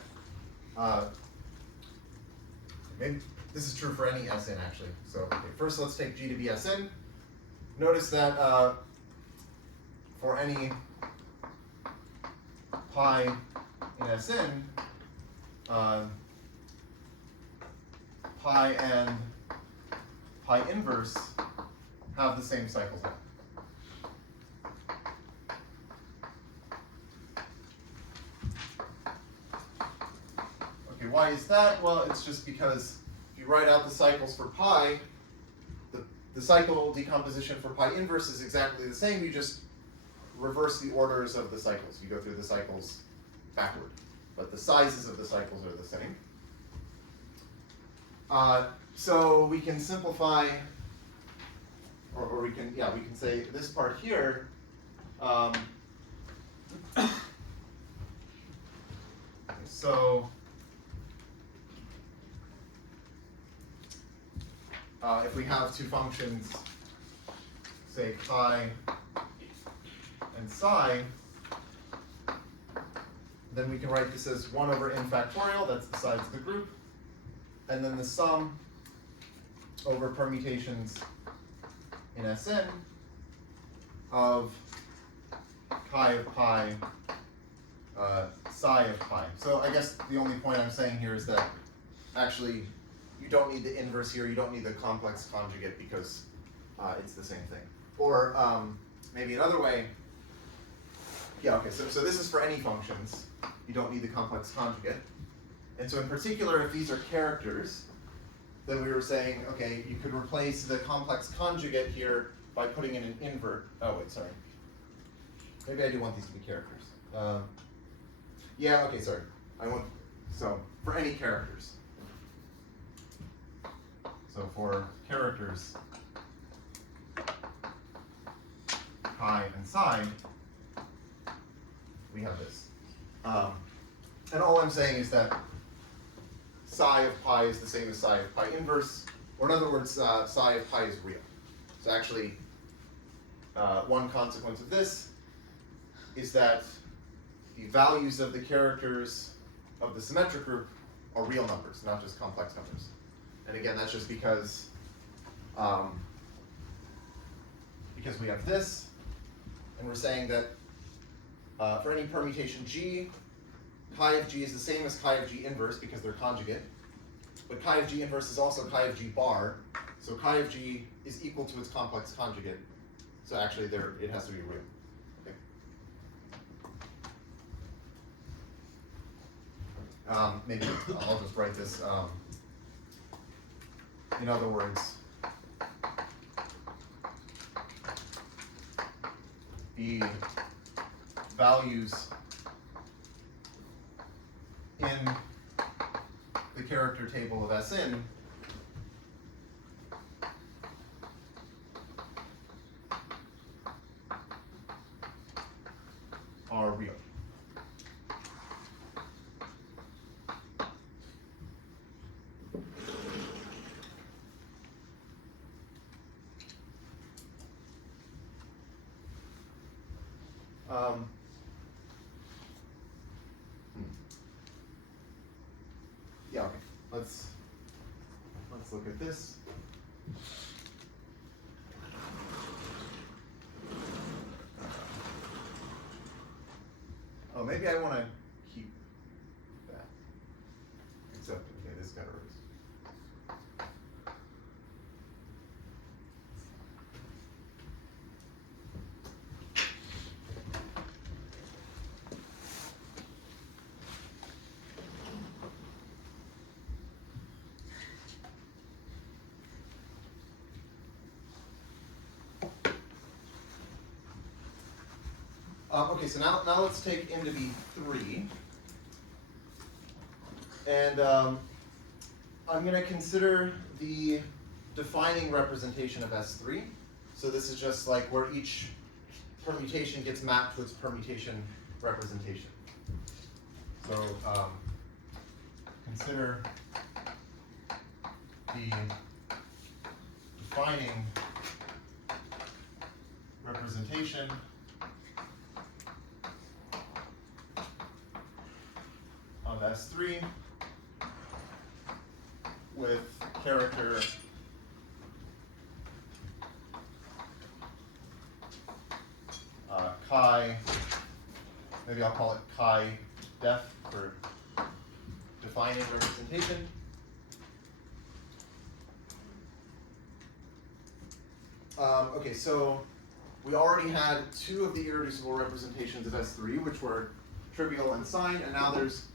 maybe this is true for any Sn actually. So okay, first let's take G to be Sn. Notice that for any pi in Sn, pi and pi inverse have the same cycle type. Okay, why is that? Well, it's just because if you write out the cycles for pi, the cycle decomposition for pi inverse is exactly the same. You just reverse the orders of the cycles. You go through the cycles backward, but the sizes of the cycles are the same. So we can simplify, or we can say this part here. So if we have two functions, say pi and psi, then we can write this as 1 over n factorial, that's the size of the group, and then the sum over permutations in Sn of chi of pi, psi of pi. So I guess the only point I'm saying here is that actually you don't need the inverse here, you don't need the complex conjugate because it's the same thing. Or maybe another way, yeah, okay, so this is for any functions. You don't need the complex conjugate. And so in particular, if these are characters, then we were saying, okay, you could replace the complex conjugate here by putting in an invert. Oh, wait, sorry. Maybe I do want these to be characters. Yeah, okay, sorry. So for any characters. So for characters pi and psi, we have this. And all I'm saying is that psi of pi is the same as psi of pi inverse, or in other words, psi of pi is real. So actually, one consequence of this is that the values of the characters of the symmetric group are real numbers, not just complex numbers. And again, that's just because we have this, and we're saying that for any permutation G, chi of G is the same as chi of G inverse because they're conjugate, but chi of G inverse is also chi of G bar, so chi of G is equal to its complex conjugate, so actually it has to be real. Okay. Maybe I'll just write this, in other words, the values in the character table of Sn are real. Yeah, okay. Let's look at this. Oh, maybe I want to keep that. Except, okay, this got erased. Okay, so now let's take M to be 3. And I'm going to consider the defining representation of S3. So this is just like where each permutation gets mapped to its permutation representation. So consider the defining representation of S3 with character chi, maybe I'll call it chi def for defining representation. Okay, so we already had 2 of the irreducible representations of S3, which were trivial and sine, and now there's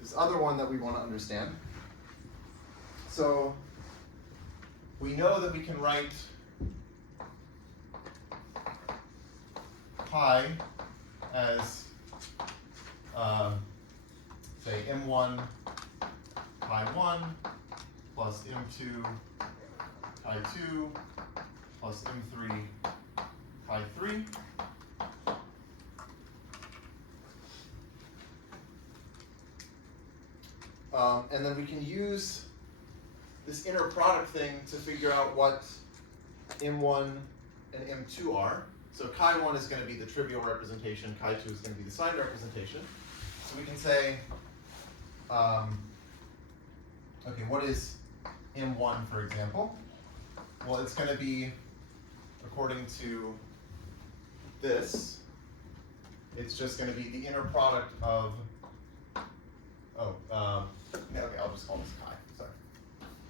this other one that we want to understand. So we know that we can write pi as, say, M1 pi 1 plus M2 pi 2 plus M3 pi 3. And then we can use this inner product thing to figure out what M1 and M2 are. So chi 1 is going to be the trivial representation, chi 2 is going to be the sine representation. So we can say, okay, what is M1, for example? Well, it's going to be, according to this, it's just going to be the inner product of, okay, I'll just call this chi, sorry.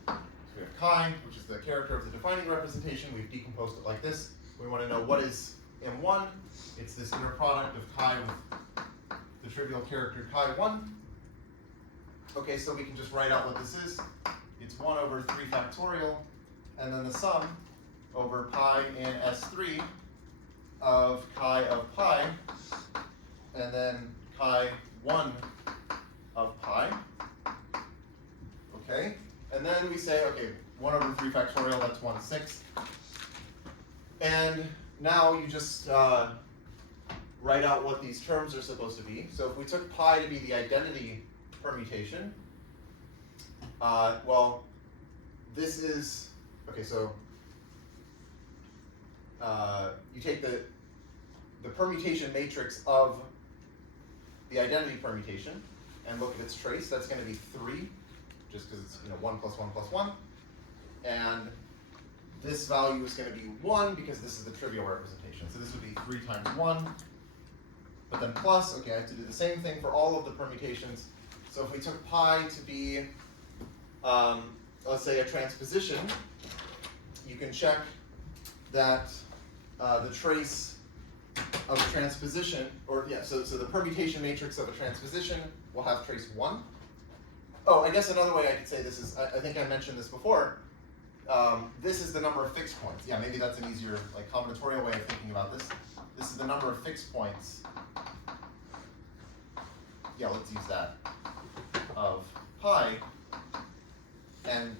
So we have chi, which is the character of the defining representation. We've decomposed it like this. We want to know what is M1. It's this inner product of chi with the trivial character chi 1. Okay, so we can just write out what this is. It's 1 over 3 factorial, and then the sum over pi and S3 of chi of pi, and then chi1 of pi. Okay, and then we say, okay, 1 over 3 factorial, that's 1/6. And now you just write out what these terms are supposed to be. So if we took pi to be the identity permutation, well, this is, okay, so you take the permutation matrix of the identity permutation and look at its trace. That's going to be 3, just because it's 1 plus 1 plus 1. And this value is going to be 1 because this is the trivial representation. So this would be 3 times 1. But then plus, okay, I have to do the same thing for all of the permutations. So if we took pi to be, let's say, a transposition, you can check that the trace of a transposition, or yeah, so the permutation matrix of a transposition will have trace 1. Oh, I guess another way I could say this is, I think I mentioned this before, this is the number of fixed points. Yeah, maybe that's an easier, like, combinatorial way of thinking about this. This is the number of fixed points. Yeah, let's use that. Of pi, and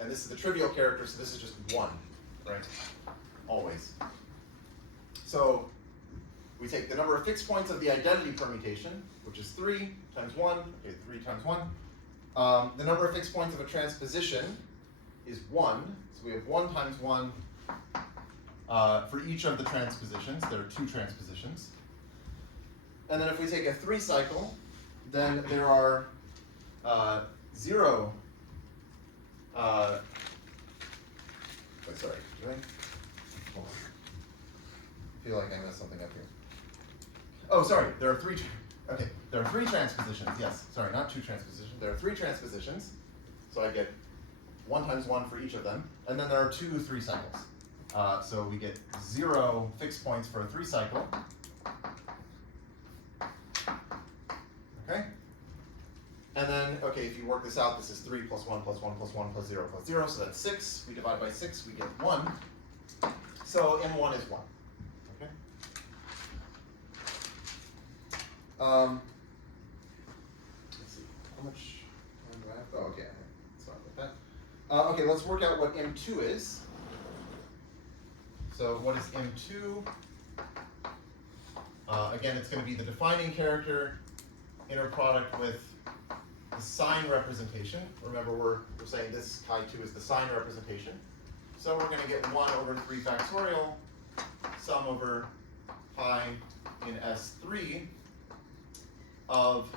this is the trivial character, so this is just 1, right? Always. So we take the number of fixed points of the identity permutation, which is 3 times 1. Okay, 3 times 1. The number of fixed points of a transposition is 1. So we have 1 times 1 for each of the transpositions. There are 2 transpositions. And then if we take a 3 cycle, then there are 0. Wait, sorry. Hold on. I feel like I messed something up here. Oh, sorry. There are 3. Okay, there are 3 transpositions. Yes, sorry, not 2 transpositions. There are 3 transpositions. So I get 1 times 1 for each of them. And then there are 2 3 cycles. So we get 0 fixed points for a 3 cycle. Okay? And then, okay, if you work this out, this is 3 plus 1 plus 1 plus 1 plus 0 plus 0, so that's 6. We divide by 6, we get 1. So M1 is 1. Okay? Let's see, how much time do I have? Oh, okay, sorry about that. Okay, let's work out what M2 is. So what is M2? Again, it's going to be the defining character, inner product with the sign representation. Remember, we're saying this chi2 is the sign representation. So we're going to get 1 over 3 factorial, sum over pi in S3 of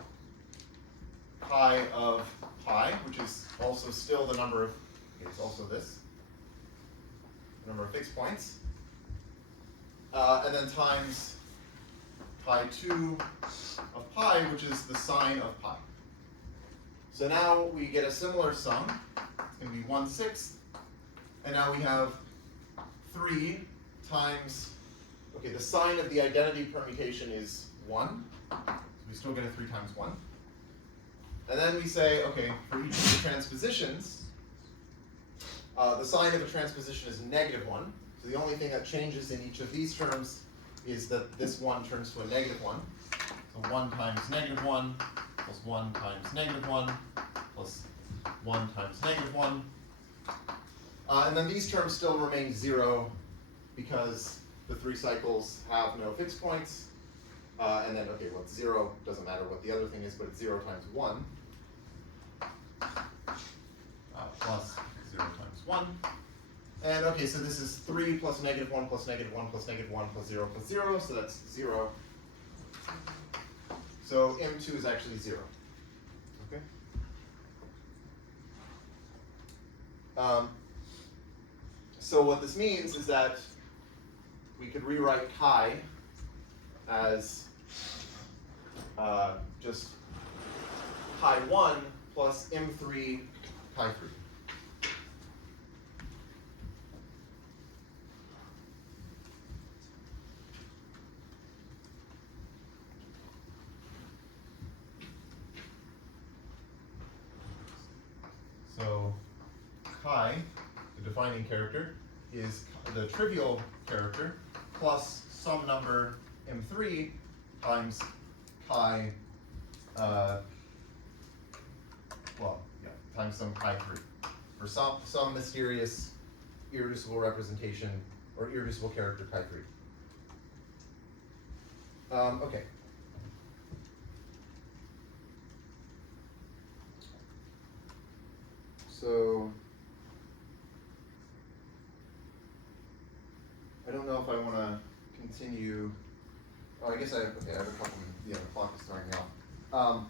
pi of pi, which is also still the number of, okay, it's also this, number of fixed points. And then times pi2 of pi, which is the sine of pi. So now we get a similar sum. It's going to be 1/6. And now we have 3 times, okay, the sign of the identity permutation is 1. So we still get a 3 times 1. And then we say, okay, for each of the transpositions, the sign of a transposition is -1. So the only thing that changes in each of these terms is that this 1 turns to a -1. So 1 times -1 plus 1 times -1 plus 1 times -1. And then these terms still remain 0 because the 3 cycles have no fixed points. And then, okay, well, it's 0, doesn't matter what the other thing is, but it's 0 times 1. Plus 0 times 1. And okay, so this is 3 plus -1 plus -1 plus -1 plus 0 plus 0, so that's 0. So M2 is actually 0. Okay. So what this means is that we could rewrite chi as just chi1 plus M3 chi3. So chi, the defining character, is the trivial character plus some number M3 times pi, times some pi 3, for some mysterious irreducible representation or irreducible character pi 3. Okay. So I don't know if I want to continue. Oh, I guess I have a couple minutes. Yeah, the clock is starting off.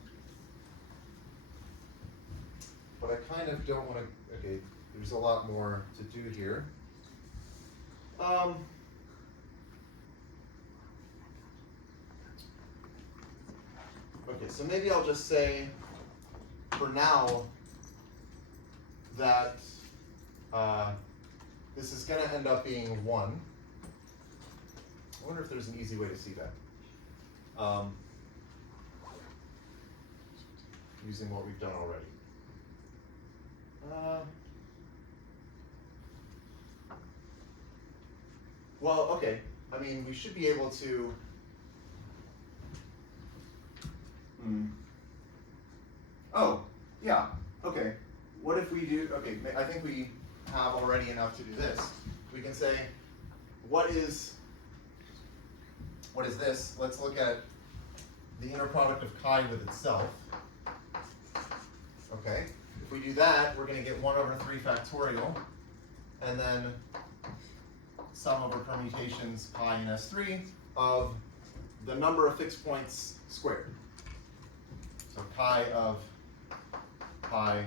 But I kind of don't want to. Okay, there's a lot more to do here. Okay, so maybe I'll just say, for now, that this is going to end up being 1. I wonder if there's an easy way to see that. Using what we've done already. Well, okay. I mean, we should be able to. Oh, yeah. Okay. What if we do? Okay, I think we have already enough to do this. We can say, what is this? Let's look at the inner product of chi with itself. Okay. If we do that, we're going to get 1 over 3 factorial, and then sum over permutations pi in S3 of the number of fixed points squared. So chi of pi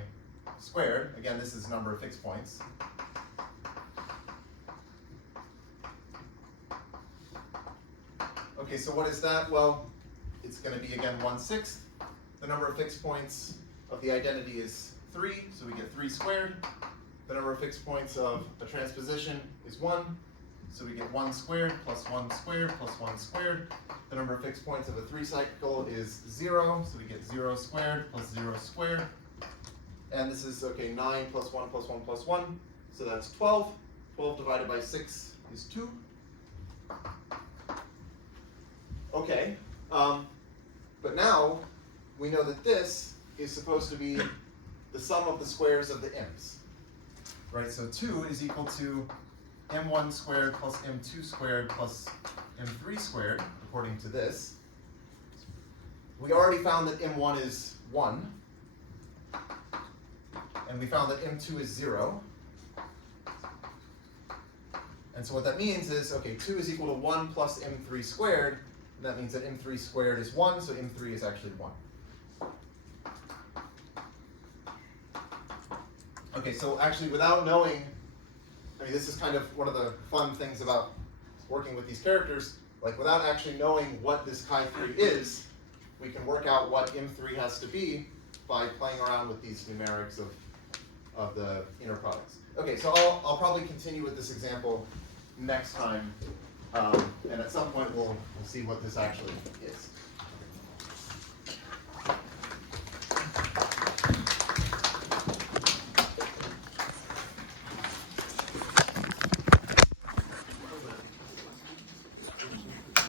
squared, again, this is number of fixed points. Okay, so what is that? Well, it's going to be, again, 1/6. The number of fixed points of the identity is 3, so we get 3 squared. The number of fixed points of a transposition is 1, so we get 1 squared plus 1 squared plus 1 squared. The number of fixed points of a 3 cycle is 0, so we get 0 squared plus 0 squared. And this is, okay, 9 plus 1 plus 1 plus 1, so that's 12. 12 divided by 6 is 2. Okay, but now we know that this is supposed to be the sum of the squares of the m's, right? So 2 is equal to m1 squared plus m2 squared plus m3 squared, according to this. We already found that m1 is 1, and we found that m2 is 0. And so what that means is, okay, 2 is equal to 1 plus m3 squared, and that means that m3 squared is 1, so m3 is actually 1. Okay, so actually without knowing, I mean, this is kind of one of the fun things about working with these characters, like without actually knowing what this chi3 is, we can work out what m3 has to be by playing around with these numerics of the inner products. Okay, so I'll probably continue with this example next time, and at some point we'll see what this actually is.